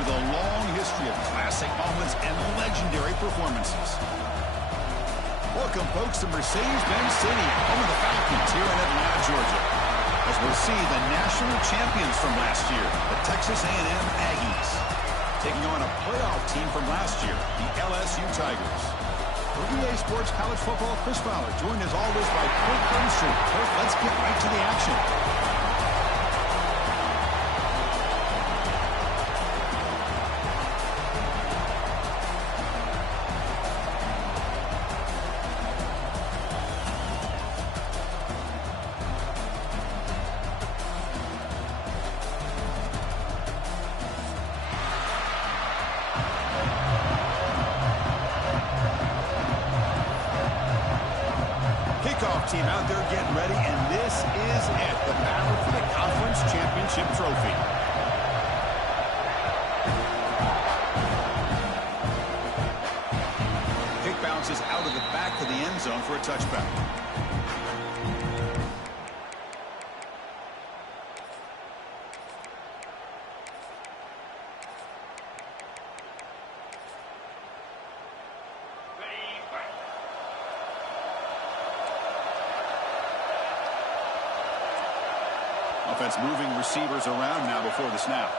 with a long history of classic moments and legendary performances. Welcome, folks, to Mercedes-Benz City, home of the Falcons here in Atlanta, Georgia. As we'll see the national champions from last year, the Texas A&M Aggies, taking on a playoff team from last year, the LSU Tigers. For EA Sports College Football, Chris Fowler, joined as always by Kirk Clemson. Kirk, let's get right to the action. Team out there getting ready, and this is it, the battle for the conference championship trophy. Kick bounces out of the back of the end zone for a touchback. Offense moving receivers around now before the snap.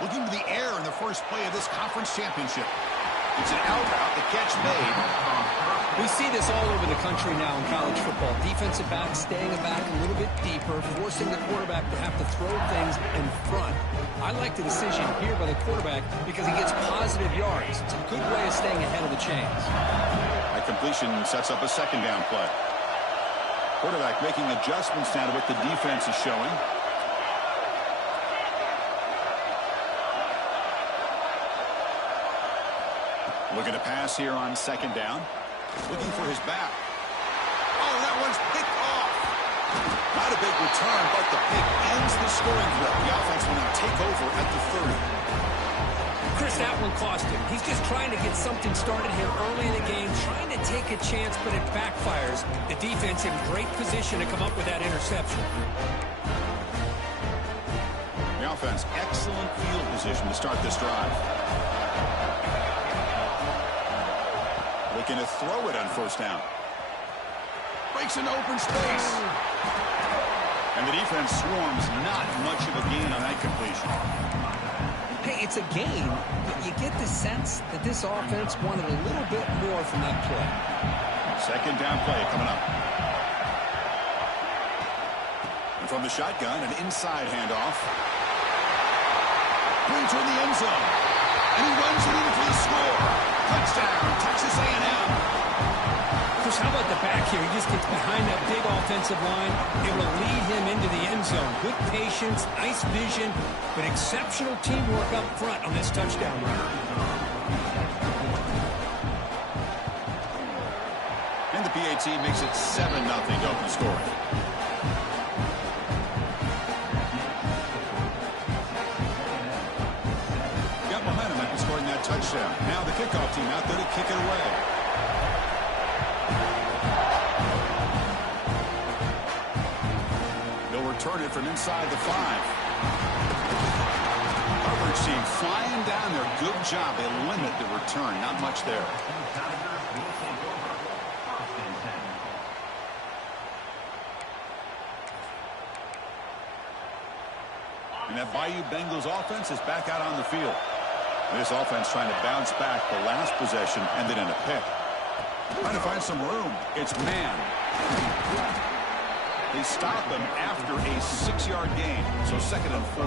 Looking to the air in the first play of this conference championship. It's an out route, the catch made. We see this all over the country now in college football. Defensive backs staying back a little bit deeper, forcing the quarterback to have to throw things in front. I like the decision here by the quarterback because he gets positive yards. It's a good way of staying ahead of the chains. That completion sets up a second down play. Quarterback making adjustments now to what the defense is showing. Looking to pass here on second down. Looking for his back. Oh, that one's picked off. Not a big return, but the pick ends the scoring threat. The offense will now take over at the 30. Chris, that one cost him. He's just trying to get something started here early in the game, trying to take a chance, but it backfires. The defense in great position to come up with that interception. The offense, excellent field position to start this drive. Looking to throw it on first down. Breaks an open space. And the defense swarms, not much of a gain on that completion. Hey, it's a gain, but you get the sense that this offense wanted a little bit more from that play. Second down play coming up. And from the shotgun, an inside handoff. Brings toward the end zone. And he runs it in for the score. Touchdown, Texas A&M. Chris, how about the back here? He just gets behind that big offensive line, able to lead him into the end zone. Good patience, nice vision, but exceptional teamwork up front on this touchdown run. And the PAT makes it 7-0 to open scoring. Got momentum after scoring that touchdown. Now the kickoff team out there to kick it away. They'll return it from inside the 5. Coverage team flying down there. Good job. They limit the return. Not much there. And that Bayou Bengals offense is back out on the field. This offense trying to bounce back. The last possession ended in a pick. Trying to find some room. It's man. They stop him after a 6-yard gain. So 2nd and 4.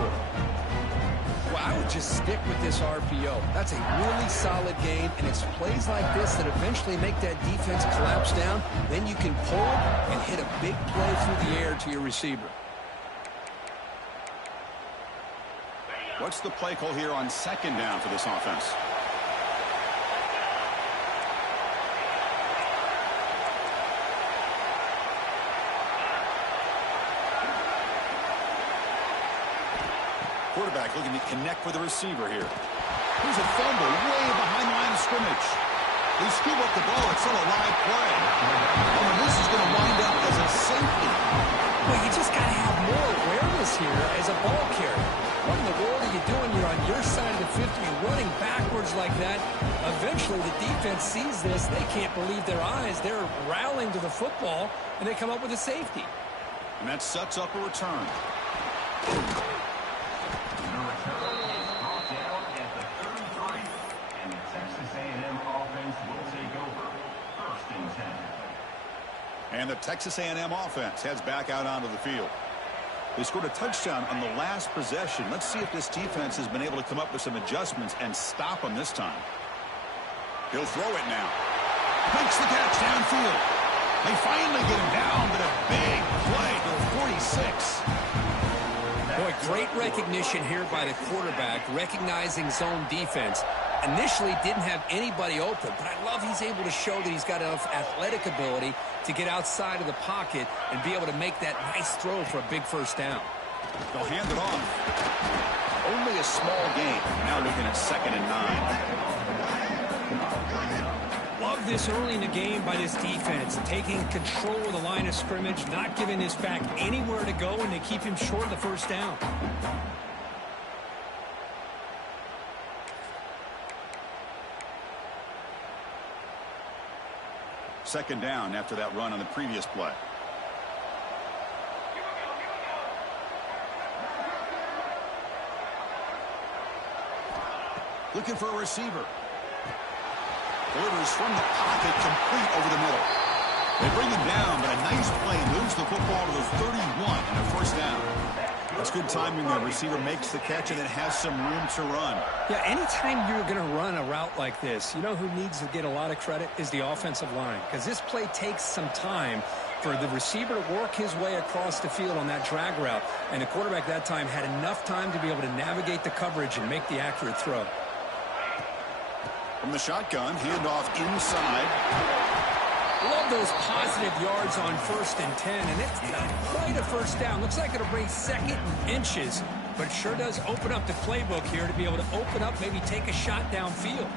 Well, I would just stick with this RPO. That's a really solid game, and it's plays like this that eventually make that defense collapse down. Then you can pull it and hit a big play through the air to your receiver. What's the play call here on second down for this offense? Quarterback looking to connect with the receiver here. Here's a fumble way behind the line of scrimmage. They scoop up the ball. It's still a live play. And this is going to wind up as a safety. Well, you just got to have more awareness here as a ball carrier. What in the world are you doing? You're on your side of the 50. You're running backwards like that. Eventually, the defense sees this. They can't believe their eyes. They're rallying to the football, and they come up with a safety. And that sets up a return. The return is brought down at the 33. And the Texas A&M offense will take over. 1st and 10. And the Texas A&M offense heads back out onto the field. They scored a touchdown on the last possession. Let's see if this defense has been able to come up with some adjustments and stop them this time. He'll throw it now. Makes the catch downfield. They finally get him down, but a big play to the 46. Boy, great recognition here by the quarterback, recognizing zone defense. Initially didn't have anybody open, but I love he's able to show that he's got enough athletic ability to get outside of the pocket and be able to make that nice throw for a big first down. They'll hand it off. Only a small gain. Now looking at 2nd and 9. Love this early in the game by this defense, taking control of the line of scrimmage, not giving this back anywhere to go, and they keep him short of the first down. Second down after that run on the previous play. Looking for a receiver. Delivers from the pocket, complete over the middle. They bring him down, but a nice play moves the football to the 31 and a first down. That's good timing there. Receiver makes the catch and it has some room to run. Yeah, anytime you're going to run a route like this, you know who needs to get a lot of credit is the offensive line, because this play takes some time for the receiver to work his way across the field on that drag route, and the quarterback that time had enough time to be able to navigate the coverage and make the accurate throw. From the shotgun, handoff inside. Love those positive yards on 1st and 10, and it's not quite a first down. Looks like it'll bring 2nd and inches, but it sure does open up the playbook here to be able to open up, maybe take a shot downfield.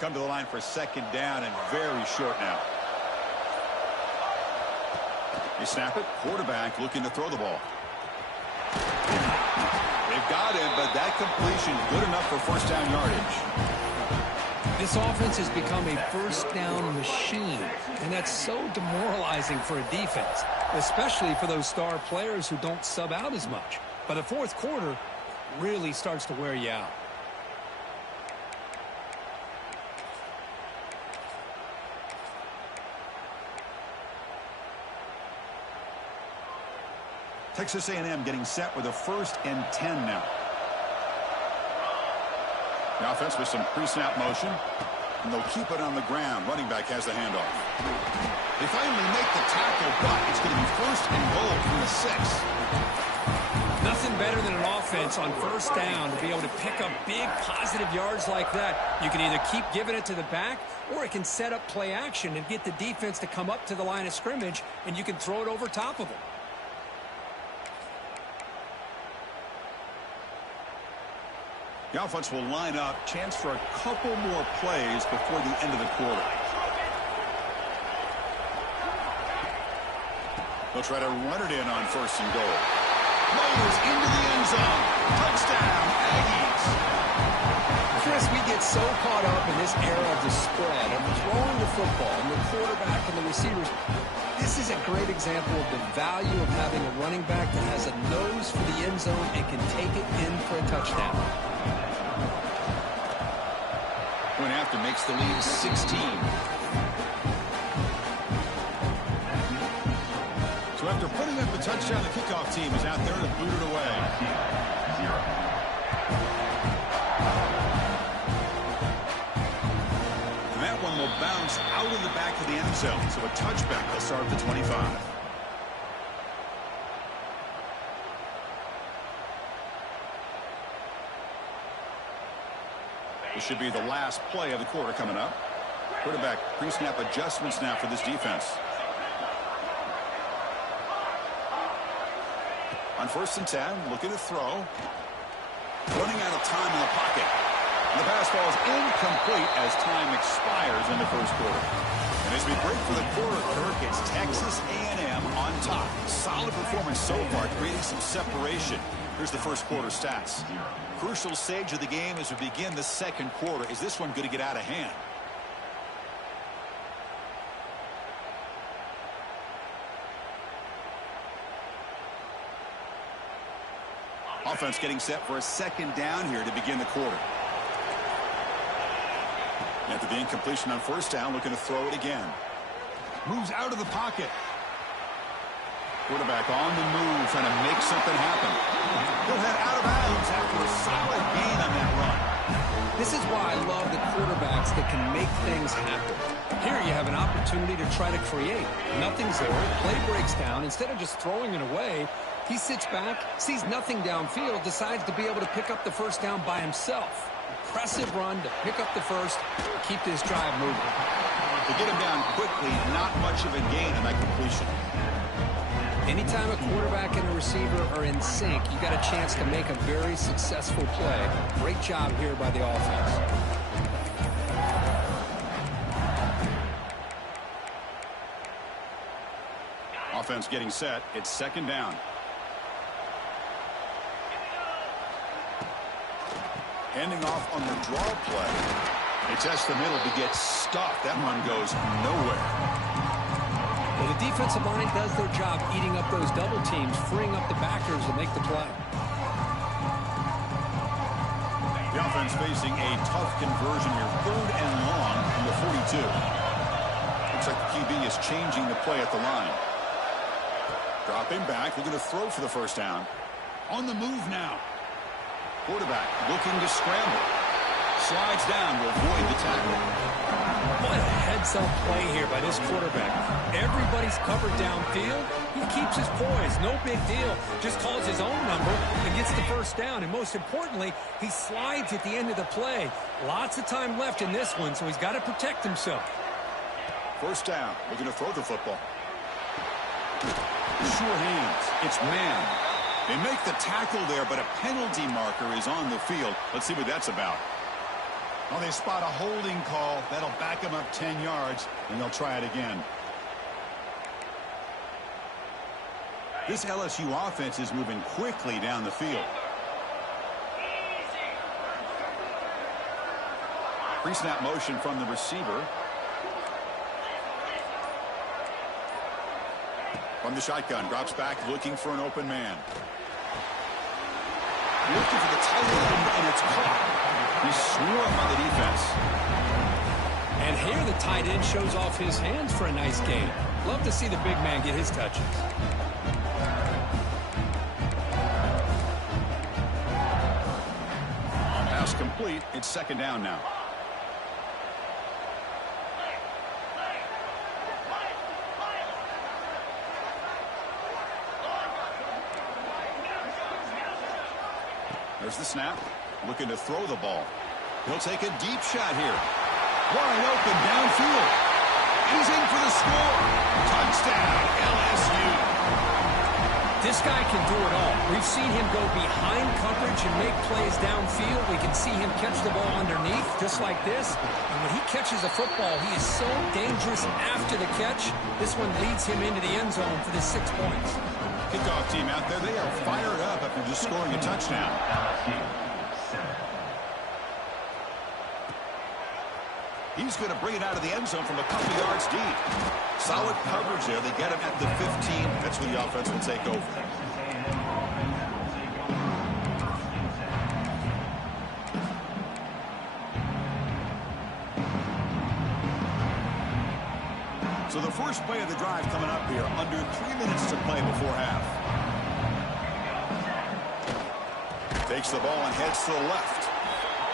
Come to the line for 2nd down and very short now. They snap it. Quarterback looking to throw the ball. They've got him, but that completion good enough for first down yardage. This offense has become a first down machine, and that's so demoralizing for a defense, especially for those star players who don't sub out as much. By the 4th quarter, really starts to wear you out. Texas A&M getting set with a 1st and 10 now. The offense with some pre-snap motion, and they'll keep it on the ground. Running back has the handoff. They finally make the tackle, but it's going to be 1st and goal from the 6. Nothing better than an offense on 1st down to be able to pick up big positive yards like that. You can either keep giving it to the back, or it can set up play action and get the defense to come up to the line of scrimmage, and you can throw it over top of them. The offense will line up. Chance for a couple more plays before the end of the quarter. They'll try to run it in on 1st and goal. Motors into the end zone. Touchdown, Aggies. Chris, we get so caught up in this era of the spread, of throwing the football, and the quarterback and the receivers. This is a great example of the value of having a running back that has a nose for the end zone and can take it in for a touchdown. Point after makes the lead 16. So after putting up a touchdown, the kickoff team is out there to boot it away. And that one will bounce out of the back of the end zone. So a touchback will start at the 25. This should be the last play of the quarter coming up. Quarterback pre-snap adjustments now for this defense. On 1st and 10, looking to throw. Running out of time in the pocket. And the pass ball is incomplete as time expires in the first quarter. And as we break for the quarter, Kirk, it's Texas A&M on top. Solid performance so far, creating some separation. Here's the first quarter stats. Crucial stage of the game as we begin the second quarter. Is this one going to get out of hand? Offense getting set for a second down here to begin the quarter. After the incompletion on 1st down, looking to throw it again. Moves out of the pocket. Quarterback on the move, trying to make something happen. He'll head out of bounds after a solid gain on that run. This is why I love the quarterbacks that can make things happen. Here you have an opportunity to try to create. Nothing's there. Play breaks down. Instead of just throwing it away, he sits back, sees nothing downfield, decides to be able to pick up the first down by himself. Impressive run to pick up the first, keep this drive moving. To get him down quickly, not much of a gain on that completion. Anytime a quarterback and a receiver are in sync, you got a chance to make a very successful play. Great job here by the offense. Offense getting set. It's second down. Ending off on the draw play. They test the middle to get stuffed. That run goes nowhere. Well, the defensive line does their job eating up those double teams, freeing up the backers to make the play. The offense facing a tough conversion here. 3rd and long from the 42. Looks like the QB is changing the play at the line. Dropping back. They're going to throw for the first down. On the move now. Quarterback looking to scramble. Slides down to avoid the tackle. What a heads-up play here by this quarterback. Everybody's covered downfield. He keeps his poise. No big deal. Just calls his own number and gets the first down. And most importantly, he slides at the end of the play. Lots of time left in this one, so he's got to protect himself. First down. Looking to throw the football. Sure hands. It's man. They make the tackle there, but a penalty marker is on the field. Let's see what that's about. Well, they spot a holding call. That'll back them up 10 yards, and they'll try it again. This LSU offense is moving quickly down the field. Pre-snap motion from the receiver. From the shotgun, drops back, looking for an open man. Looking for the tight end, and it's caught. He's swarmed by the defense. And here the tight end shows off his hands for a nice gain. Love to see the big man get his touches. Pass complete. It's second down now. There's the snap. Looking to throw the ball. He'll take a deep shot here. Wide open downfield. He's in for the score. Touchdown, LSU. This guy can do it all. We've seen him go behind coverage and make plays downfield. We can see him catch the ball underneath, just like this. And when he catches a football, he is so dangerous after the catch. This one leads him into the end zone for the 6 points. Kickoff team out there, they are fired up after just scoring a touchdown. He's going to bring it out of the end zone from a couple yards deep. Solid coverage there. They get him at the 15. That's where the offense will take over. So the first play of the drive coming up here. Under 3 minutes to play before half. Takes the ball and heads to the left.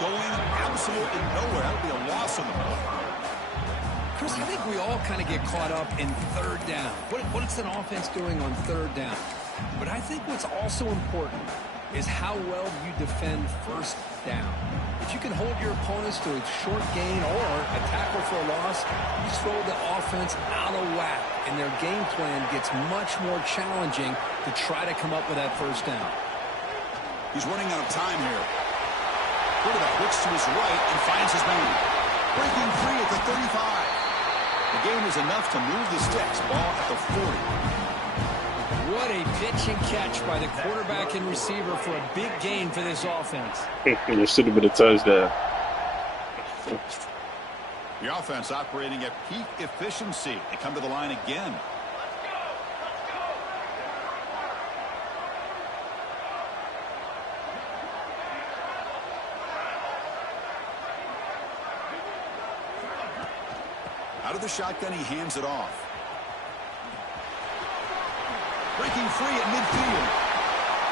Going absolutely nowhere. That'll be a loss on the play. Chris, I think we all kind of get caught up in third down. What is an offense doing on third down? But I think what's also important is how well you defend first down. If you can hold your opponents to a short gain or a tackle for a loss, you throw the offense out of whack, and their game plan gets much more challenging to try to come up with that first down. He's running out of time here. Quarterback looks to his right and finds his man. Breaking free at the 35. The gain is enough to move the sticks. Ball at the 40. What a pitch and catch by the quarterback and receiver for a big gain for this offense. There should have been a touchdown. The offense operating at peak efficiency. They come to the line again. Out of the shotgun, he hands it off. Breaking free at midfield.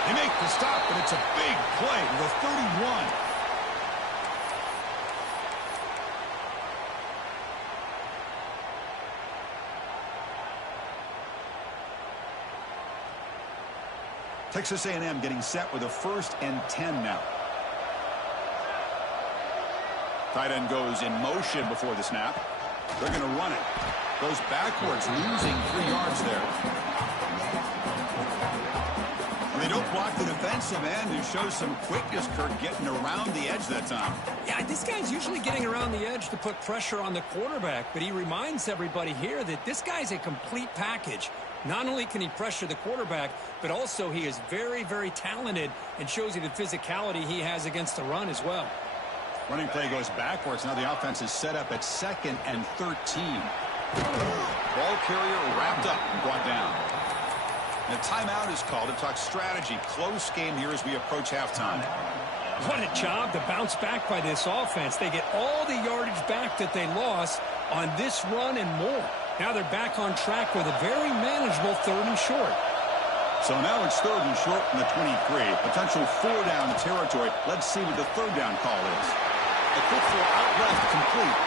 They make the stop, but it's a big play to the 31. Texas A&M getting set with a 1st and 10 now. Tight end goes in motion before the snap. They're going to run it. Goes backwards, losing 3 yards there. They don't block the defensive end, who shows some quickness, Kirk, getting around the edge that time. Yeah, this guy's usually getting around the edge to put pressure on the quarterback, but he reminds everybody here that this guy's a complete package. Not only can he pressure the quarterback, but also he is very, very talented and shows you the physicality he has against the run as well. Running play goes backwards. Now the offense is set up at 2nd and 13. Ball carrier wrapped up and brought down. And a timeout is called to talk strategy. Close game here as we approach halftime. What a job to bounce back by this offense. They get all the yardage back that they lost on this run and more. Now they're back on track with a very manageable 3rd and short. So now it's 3rd and short from the 23. Potential 4-down territory. Let's see what the 3rd down call is. A quick throw out left, complete.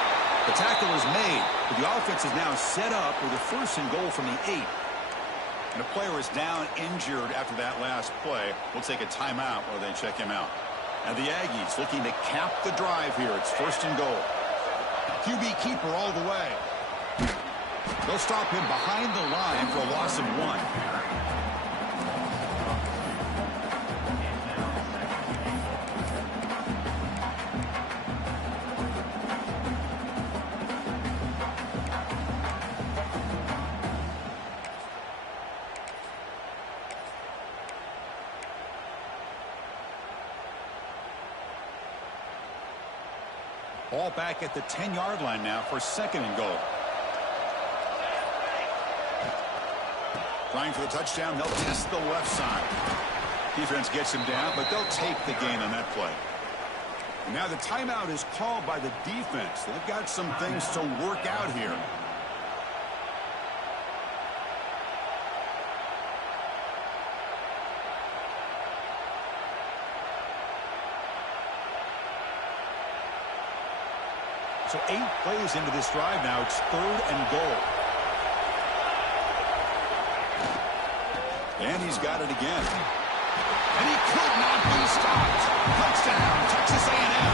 The tackle is made, but the offense is now set up with a 1st and goal from the 8. And a player is down injured after that last play. We'll take a timeout while they check him out. And the Aggies looking to cap the drive here. It's 1st and goal. QB keeper all the way. They'll stop him behind the line for a loss of 1. Ball back at the 10-yard line now for 2nd and goal. Trying for the touchdown. They'll test the left side. Defense gets him down, but they'll take the gain on that play. And now the timeout is called by the defense. They've got some things to work out here. So 8 plays into this drive now. It's 3rd and goal. And he's got it again. And he could not be stopped. Touchdown, Texas A&M.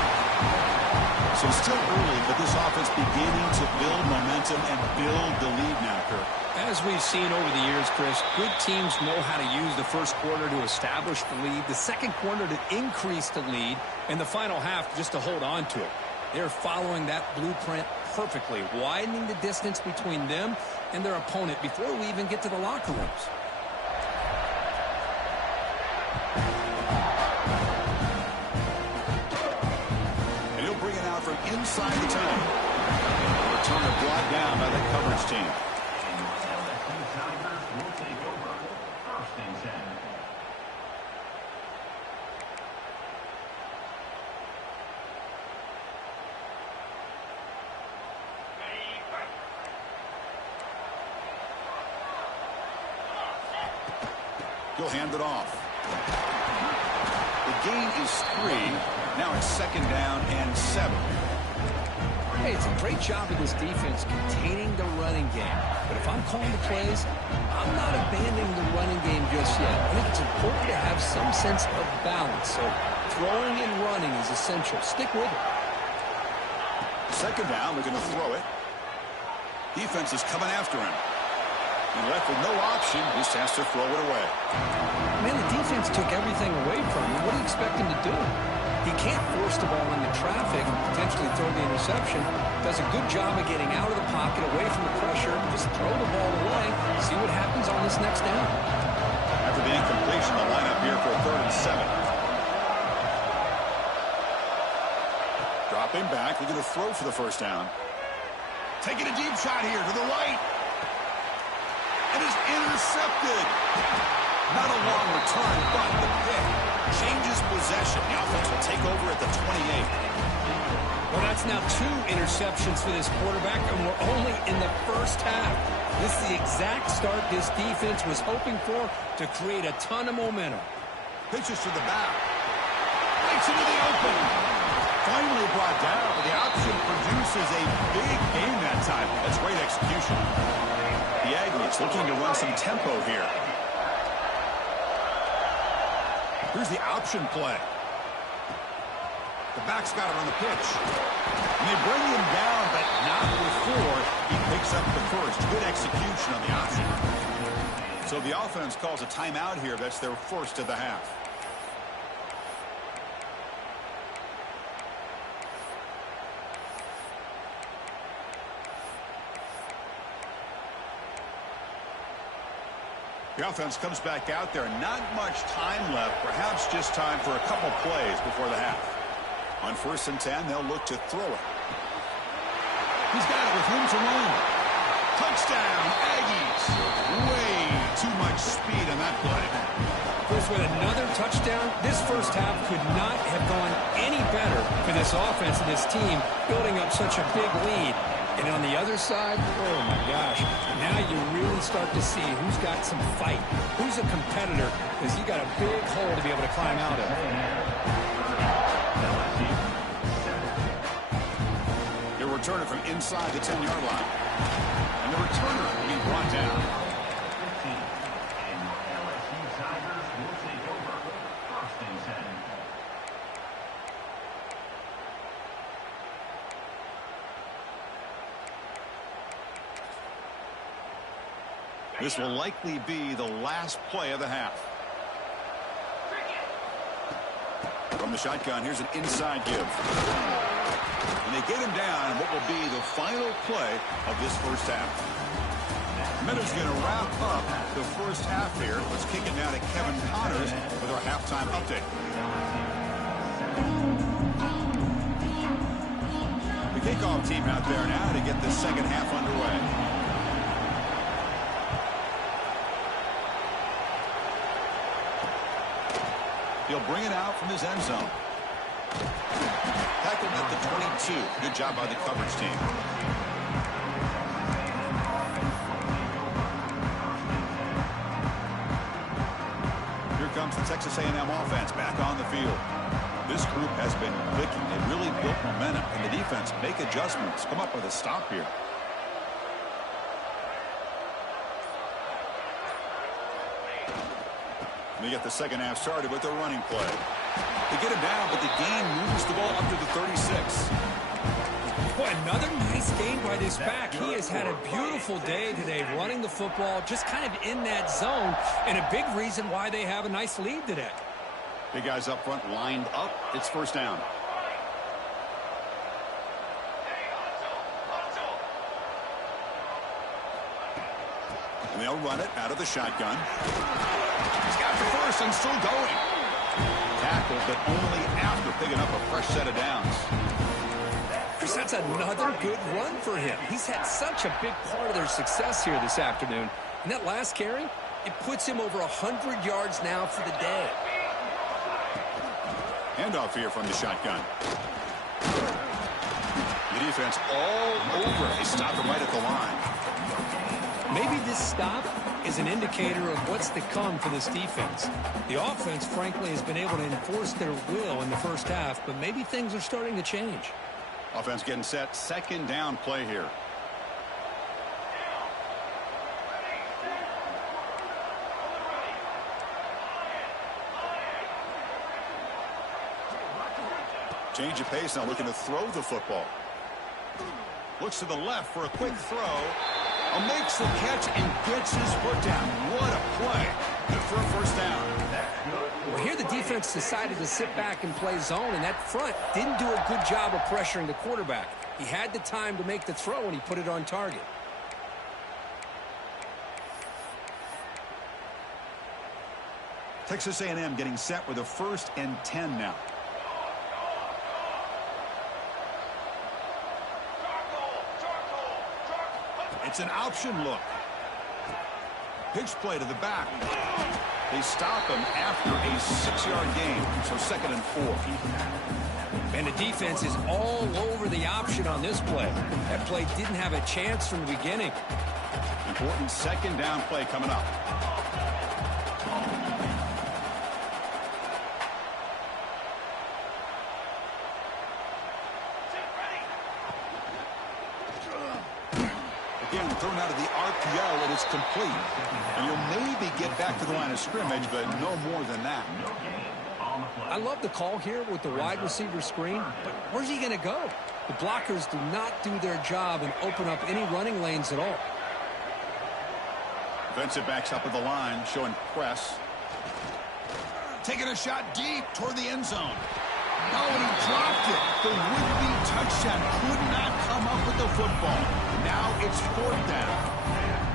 So still early, but this offense beginning to build momentum and build the lead now, Kirk. As we've seen over the years, Chris, good teams know how to use the first quarter to establish the lead, the second quarter to increase the lead, and the final half just to hold on to it. They're following that blueprint perfectly, widening the distance between them and their opponent before we even get to the locker rooms. And he'll bring it out from inside the 10. A return to brought down by the coverage team. Will take over 1st and 10. He'll hand it off. The gain is 3. Now it's 2nd down and 7. Hey, it's a great job of this defense containing the running game. But if I'm calling the plays, I'm not abandoning the running game just yet. I think it's important to have some sense of balance. So Throwing and running is essential. Stick with it. Second down, they're going to throw it. Defense is coming after him. He left with no option, just has to throw it away. Man, the defense took everything away from him. What do you expect him to do? He can't force the ball into traffic and potentially throw the interception. Does a good job of getting out of the pocket, away from the pressure. Just throw the ball away. See what happens on this next down. After the incompletion, the lineup here for a 3rd and 7. Dropping back, they're going to throw for the first down. Taking a deep shot here to the right. It is intercepted. Not a long return, but the pick changes possession. The offense will take over at the 28. Well, that's now 2 interceptions for this quarterback, and we're only in the first half. This is the exact start this defense was hoping for to create a ton of momentum. Pitches to the back. Breaks into the open. Finally brought down, but the option produces a big gain that time. That's great execution. The Aggies looking to run some tempo here. Here's the option play. The back's got it on the pitch. And they bring him down, but not before he picks up the first. Good execution on the option. So the offense calls a timeout here. That's their first of the half. The offense comes back out there. Not much time left. Perhaps just time for a couple plays before the half. On 1st and 10, they'll look to throw it. He's got it with room to run. Touchdown, Aggies. Way too much speed on that play. Chris, with another touchdown, this first half could not have gone any better for this offense and this team, building up such a big lead. And on the other side, oh my gosh, now you really start to see who's got some fight, who's a competitor, because you got a big hole to be able to climb out of. They're returning from inside the 10-yard line. And the returner will be brought down. And LSU Tigers will take over 1st and 10. This will likely be the last play of the half. From the shotgun, here's an inside give. And they get him down in what will be the final play of this first half. Miller's going to wrap up the first half here. Let's kick it now to Kevin Connors with our halftime update. The kickoff team out there now to get the second half underway. He'll bring it out from his end zone. Tackled at the 22. Good job by the coverage team. Here comes the Texas A&M offense back on the field. This group has been clicking. They really built momentum, and the defense make adjustments. Come up with a stop here. They get the second half started with their running play. They get him down, but the gain moves the ball up to the 36. Boy, another nice game by this back. He has had a beautiful day today running the football, just kind of in that zone, and a big reason why they have a nice lead today. Big guys up front lined up. It's first down. And they'll run it out of the shotgun. He's got the first and still going. Tackled, but only after picking up a fresh set of downs. Chris, that's another good run for him. He's had such a big part of their success here this afternoon. And that last carry, it puts him over 100 yards now for the day. Handoff here from the shotgun. The defense all over. They stop him right at the line. Maybe this stop is an indicator of what's to come for this defense. The offense, frankly, has been able to enforce their will in the first half, but maybe things are starting to change. Offense getting set. Second down play here. Change of pace now, looking to throw the football. Looks to the left for a quick throw. Makes the catch and gets his foot down. What a play. Good for a first down. Well, here the defense decided to sit back and play zone, and that front didn't do a good job of pressuring the quarterback. He had the time to make the throw, and he put it on target. Texas A&M getting set with a 1st and 10 now. It's an option look. Pitch play to the back. They stop him after a 6-yard gain, so 2nd and 4. And the defense is all over the option on this play. That play didn't have a chance from the beginning. Important 2nd down play coming up. Again, thrown out of the RPO, and it's complete. And you'll maybe get back to the line of scrimmage, but no more than that. I love the call here with the wide receiver screen, but where's he going to go? The blockers do not do their job and open up any running lanes at all. Defensive backs up at the line, showing press. Taking a shot deep toward the end zone. Oh, and he dropped it. The would-be touchdown could not come up with the football. Now it's 4th down.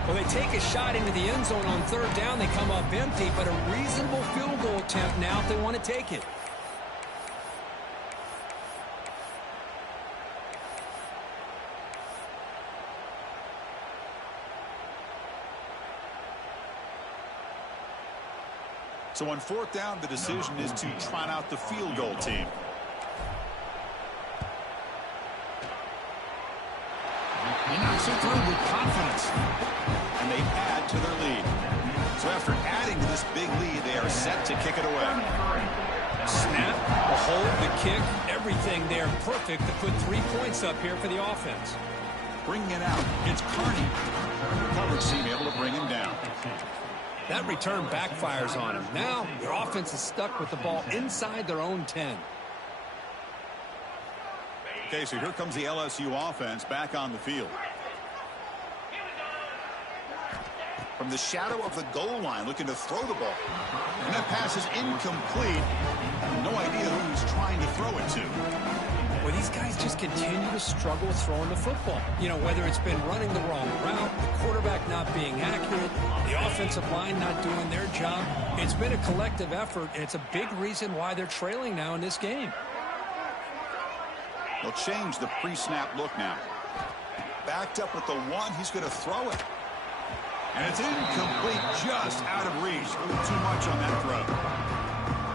Well, they take a shot into the end zone on 3rd down. They come up empty, but a reasonable field goal attempt now if they want to take it. So on 4th down, the decision is to trot out the field goal team. He knocks it through with confidence. And they add to their lead. So after adding to this big lead, they are set to kick it away. Snap, the hold, the kick, everything there perfect to put 3 points up here for the offense. Bringing it out, it's Carney. The coverage team able to bring him down. That return backfires on him. Now their offense is stuck with the ball inside their own 10. Okay, so here comes the LSU offense back on the field. From the shadow of the goal line, looking to throw the ball. And that pass is incomplete. No idea who he's trying to throw it to. Well, these guys just continue to struggle throwing the football. You know, whether it's been running the wrong route, the quarterback not being accurate, the offensive line not doing their job. It's been a collective effort, and it's a big reason why they're trailing now in this game. They'll change the pre-snap look now. Backed up with the 1, he's going to throw it. And it's incomplete, just out of reach. A little too much on that throw.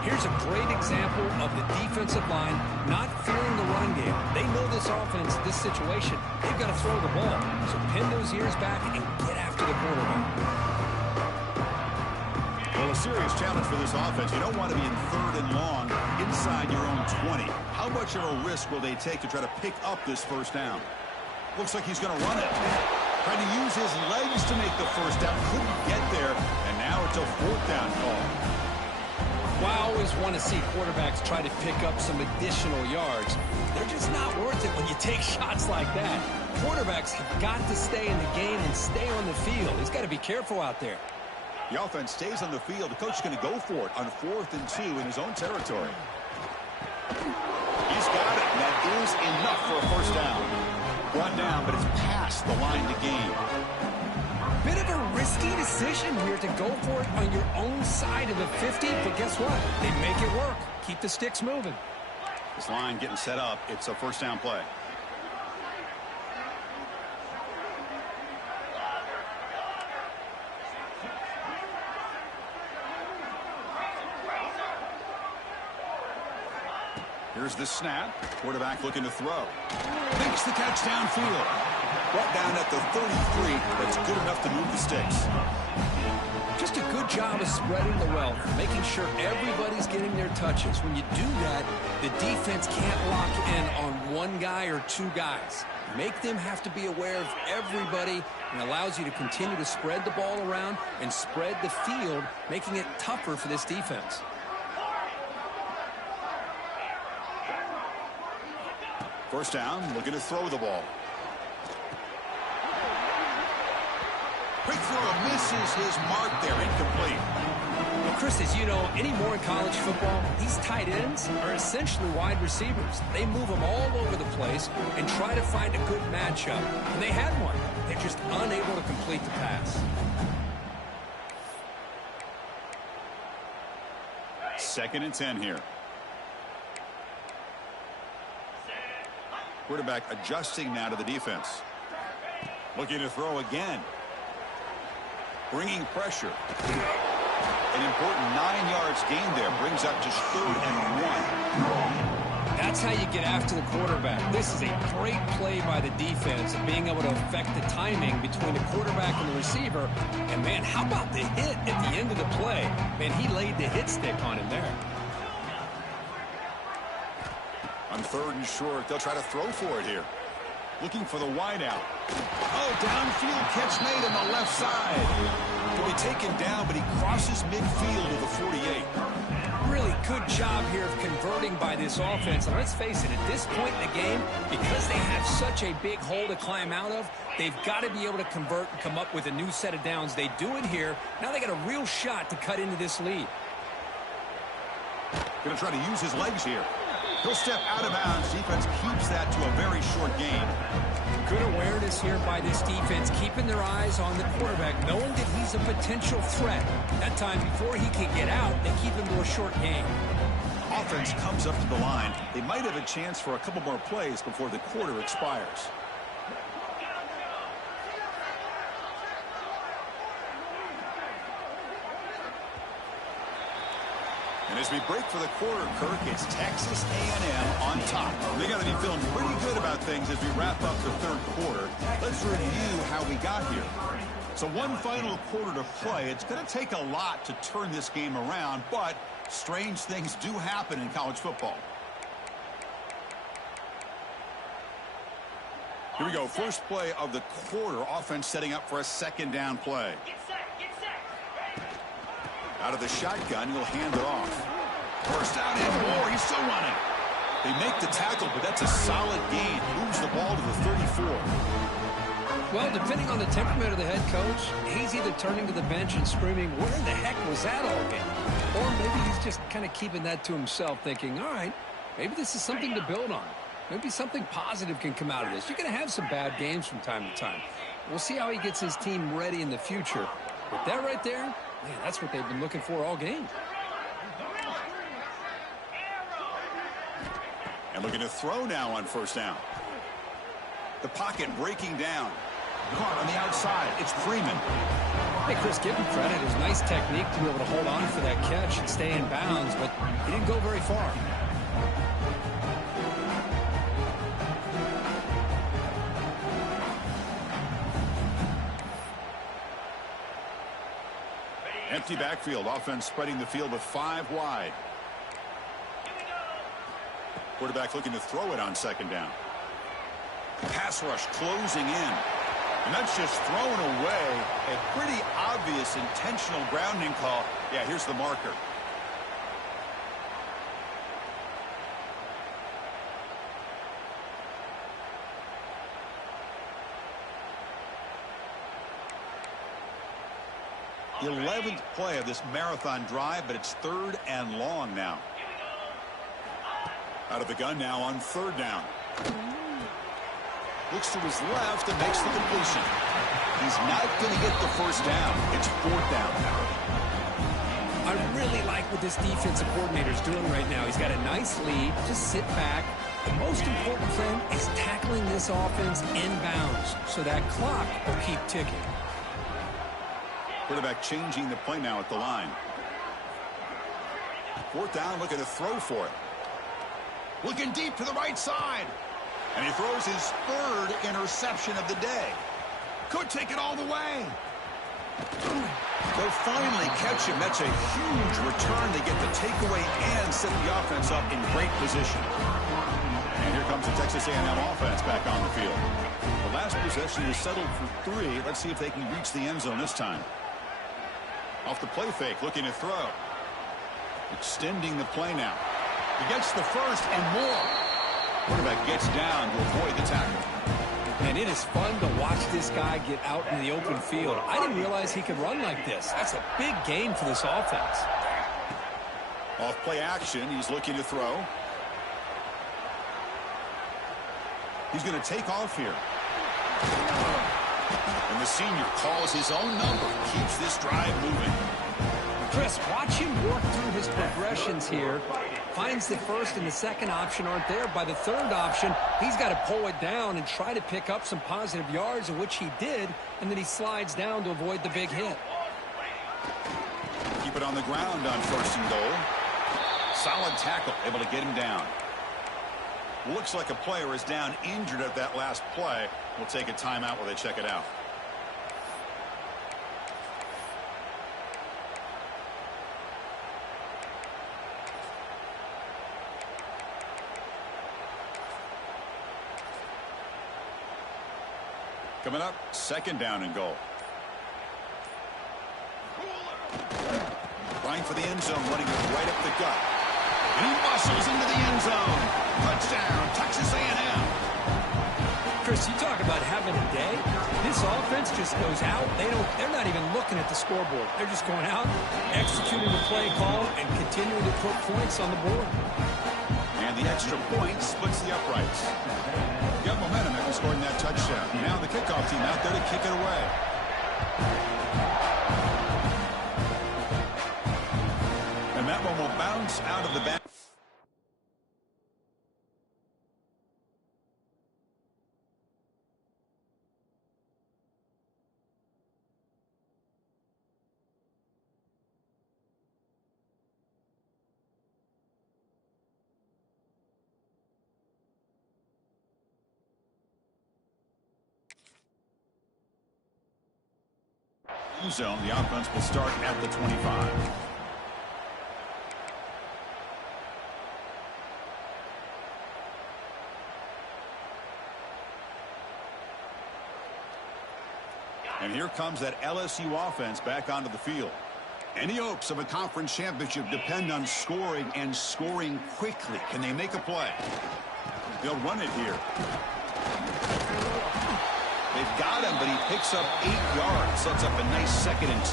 Here's a great example of the defensive line not fearing the run game. They know this offense, this situation, they've got to throw the ball. So pin those ears back and get after the quarterback. Well, a serious challenge for this offense. You don't want to be in 3rd and long inside your own 20. How much of a risk will they take to try to pick up this 1st down? Looks like he's going to run it. Trying to use his legs to make the 1st down. Couldn't get there, and now it's a 4th down call. Well, I always want to see quarterbacks try to pick up some additional yards. They're just not worth it when you take shots like that. Quarterbacks have got to stay in the game and stay on the field. He's got to be careful out there. The offense stays on the field. The coach is going to go for it on 4th and 2 in his own territory. He's got it, and that is enough for a 1st down. Brought down, but it's past the line to gain. Bit of a risky decision here to go for it on your own side of the 50, but guess what? They make it work. Keep the sticks moving. This line getting set up. It's a 1st down play. Here's the snap. Quarterback looking to throw. Makes the catch downfield. Brought down at the 33. That's good enough to move the sticks. Just a good job of spreading the wealth, making sure everybody's getting their touches. When you do that, the defense can't lock in on 1 guy or 2 guys. Make them have to be aware of everybody, and allows you to continue to spread the ball around and spread the field, making it tougher for this defense. First down, looking to throw the ball. Quick throw, misses his mark there, incomplete. Well, Chris, as you know, anymore in college football, these tight ends are essentially wide receivers. They move them all over the place and try to find a good matchup. And they had one. They're just unable to complete the pass. Second and 10 here. Quarterback adjusting now to the defense. Looking to throw again. Bringing pressure. An important 9 yards gain there. Brings up just 3rd and 1. That's how you get after the quarterback. This is a great play by the defense of being able to affect the timing between the quarterback and the receiver. And, man, how about the hit at the end of the play? Man, he laid the hit stick on him there. On 3rd and short, they'll try to throw for it here. Looking for the wideout. Oh, downfield catch made on the left side. He'll be taken down, but he crosses midfield to the 48. Really good job here of converting by this offense. And let's face it, at this point in the game, because they have such a big hole to climb out of, they've got to be able to convert and come up with a new set of downs. They do it here. Now they got a real shot to cut into this lead. Going to try to use his legs here. He'll step out of bounds. Defense keeps that to a very short gain. Good awareness here by this defense, keeping their eyes on the quarterback, knowing that he's a potential threat. That time before he can get out, they keep him to a short gain. Offense comes up to the line. They might have a chance for a couple more plays before the quarter expires. And as we break for the quarter, Kirk, it's Texas A&M on top. They got to be feeling pretty good about things as we wrap up the 3rd quarter. Let's review how we got here. So one final quarter to play. It's going to take a lot to turn this game around, but strange things do happen in college football. Here we go. First play of the quarter. Offense setting up for a 2nd down play. Out of the shotgun, he'll hand it off. First down and more. He's still running. They make the tackle, but that's a solid gain. Moves the ball to the 34. Well, depending on the temperament of the head coach, he's either turning to the bench and screaming, where in the heck was that all game? Or maybe he's just kind of keeping that to himself, thinking, all right, maybe this is something to build on. Maybe something positive can come out of this. You're going to have some bad games from time to time. We'll see how he gets his team ready in the future. But that right there, man, that's what they've been looking for all game. And looking to throw now on first down. The pocket breaking down. Caught on the outside. It's Freeman. Hey, Chris, give him credit. His nice technique to be able to hold on for that catch and stay in bounds, but he didn't go very far. Empty backfield. Offense spreading the field with 5 wide. Quarterback looking to throw it on 2nd down. Pass rush closing in. And that's just thrown away. A pretty obvious intentional grounding call. Yeah, here's the marker. The 11th play of this marathon drive, but it's 3rd and long now. Out of the gun now on 3rd down. Looks to his left and makes the completion. He's not going to get the first down. It's 4th down. I really like what this defensive coordinator is doing right now. He's got a nice lead. Just sit back. The most important thing is tackling this offense in bounds so that clock will keep ticking. Quarterback changing the play now at the line. 4th down, looking to throw for it. Looking deep to the right side. And he throws his 3rd interception of the day. Could take it all the way. They'll finally catch him. That's a huge return. They get the takeaway and set the offense up in great position. And here comes the Texas A&M offense back on the field. The last possession was settled for 3. Let's see if they can reach the end zone this time. Off the play fake, looking to throw. Extending the play now. He gets the first and more. Quarterback gets down to avoid the tackle. And it is fun to watch this guy get out in the open field. I didn't realize he could run like this. That's a big gain for this offense. Off play action, he's looking to throw. He's going to take off here. And the senior calls his own number, keeps this drive moving. Chris, watch him work through his progressions here. Finds the first and the second option aren't there. By the third option, he's got to pull it down and try to pick up some positive yards, of which he did, and then he slides down to avoid the big hit. Keep it on the ground on 1st and goal. Solid tackle, able to get him down. Looks like a player is down injured at that last play. We'll take a timeout while they check it out. Coming up, 2nd down and goal. Trying for the end zone, running it right up the gut. And he muscles into the end zone. Touchdown, Texas A&M. Chris, you talk about having a day. This offense just goes out. They're not even looking at the scoreboard. They're just going out, executing the play call, and continuing to put points on the board. And the extra point splits the uprights. Got momentum after scoring that touchdown. Now the kickoff team out there to kick it away. And that one will bounce out of the back. Zone, the offense will start at the 25. And here comes that LSU offense back onto the field. Any hopes of a conference championship depend on scoring and scoring quickly. Can they make a play? They'll run it here. They've got him, but he picks up 8 yards. Sets up a nice 2nd and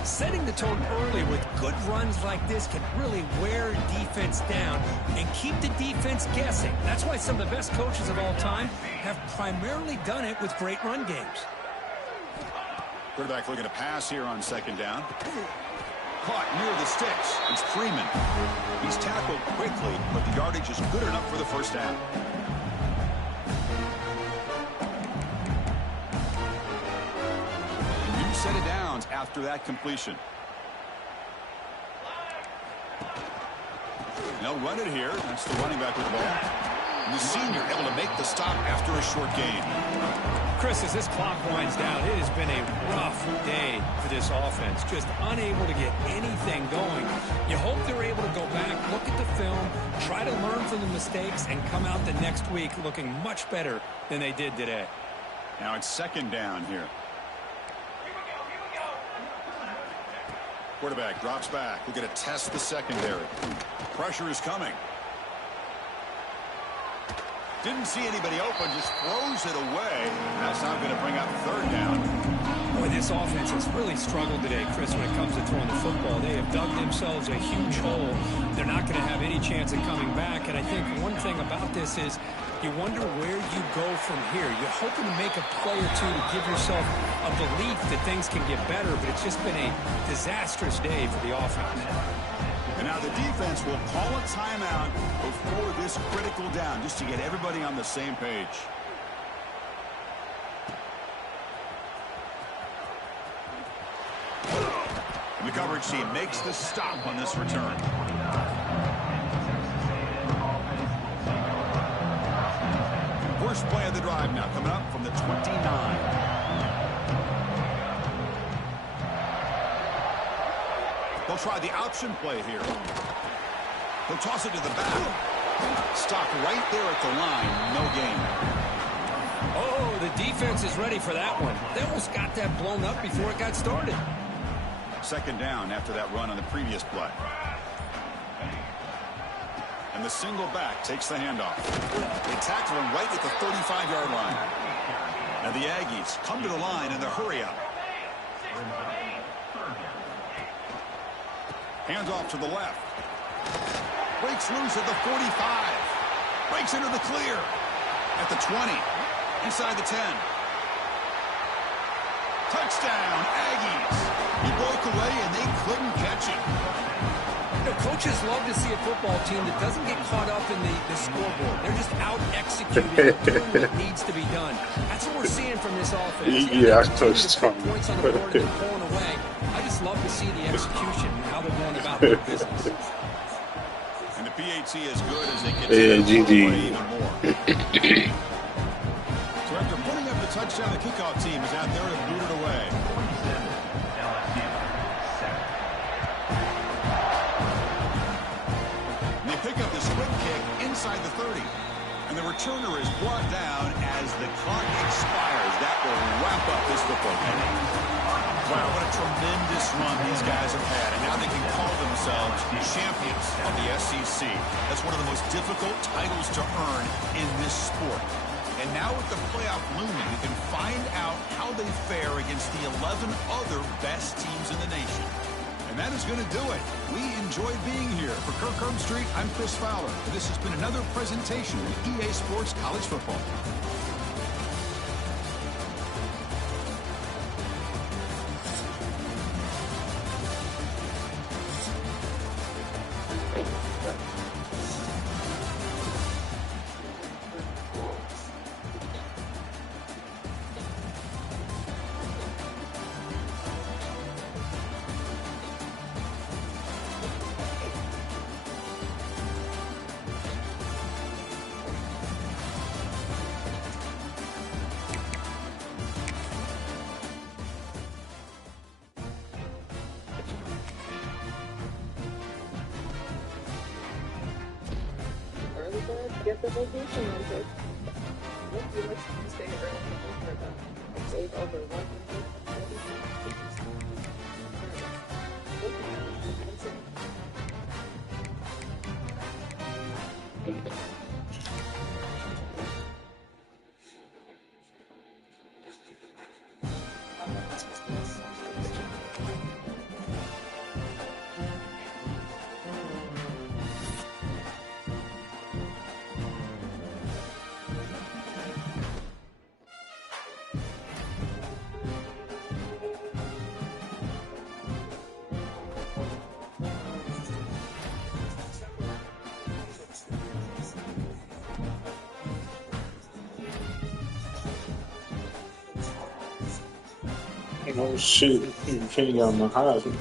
2. Setting the tone early with good runs like this can really wear defense down and keep the defense guessing. That's why some of the best coaches of all time have primarily done it with great run games. Quarterback looking to pass here on 2nd down. Caught near the sticks. It's Freeman. He's tackled quickly, but the yardage is good enough for the first down. Set of downs after that completion. They'll run it here. That's the running back with the ball. And the senior able to make the stop after a short gain. Chris, as this clock winds down, it has been a rough day for this offense. Just unable to get anything going. You hope they're able to go back, look at the film, try to learn from the mistakes, and come out the next week looking much better than they did today. Now it's 2nd down here. Quarterback drops back. We're going to test the secondary. Pressure is coming. Didn't see anybody open, just throws it away. That's not going to bring up 3rd down. Boy, this offense has really struggled today, Chris, when it comes to throwing the football. They have dug themselves a huge hole. They're not going to have any chance of coming back. And I think one thing about this is you wonder where you go from here. You're hoping to make a play or two to give yourself a belief that things can get better, but it's just been a disastrous day for the offense. And now the defense will call a timeout before this critical down, just to get everybody on the same page. And the coverage team makes the stop on this return. First play of the drive now coming up from the 29. They'll try the option play here. They'll toss it to the back. Stop right there at the line. No gain. Oh, the defense is ready for that one. They almost got that blown up before it got started. 2nd down after that run on the previous play. And the single back takes the handoff. They tackle him right at the 35-yard line. And the Aggies come to the line in the hurry-up. Handoff to the left. Breaks loose at the 45. Breaks into the clear. At the 20. Inside the 10. Touchdown, Aggies. He broke away and they couldn't catch him. You know, coaches love to see a football team that doesn't get caught up in the scoreboard. They're just out executing, doing what needs to be done. That's what we're seeing from this offense. Yeah, I coached some points on the board and pulling away. I just love to see the execution and how they're going about their business. And the PAT is good as they get Yeah, to GG. even more. So after putting up the touchdown, the kickoff team is out there to boot it away. Pick up this quick kick inside the 30. And the returner is brought down as the clock expires. That will wrap up this football game. Wow, what a tremendous run these guys have had. And now they can call themselves champions of the SEC. That's one of the most difficult titles to earn in this sport. And now with the playoff looming, you can find out how they fare against the 11 other best teams in the nation. And that is going to do it. We enjoyed being here. For Kirk Herbstreit, I'm Chris Fowler. This has been another presentation of EA Sports College Football. Get the vacation rented. Look, you must stay early for them. Save over Oh shit, you can't get on the Heisman.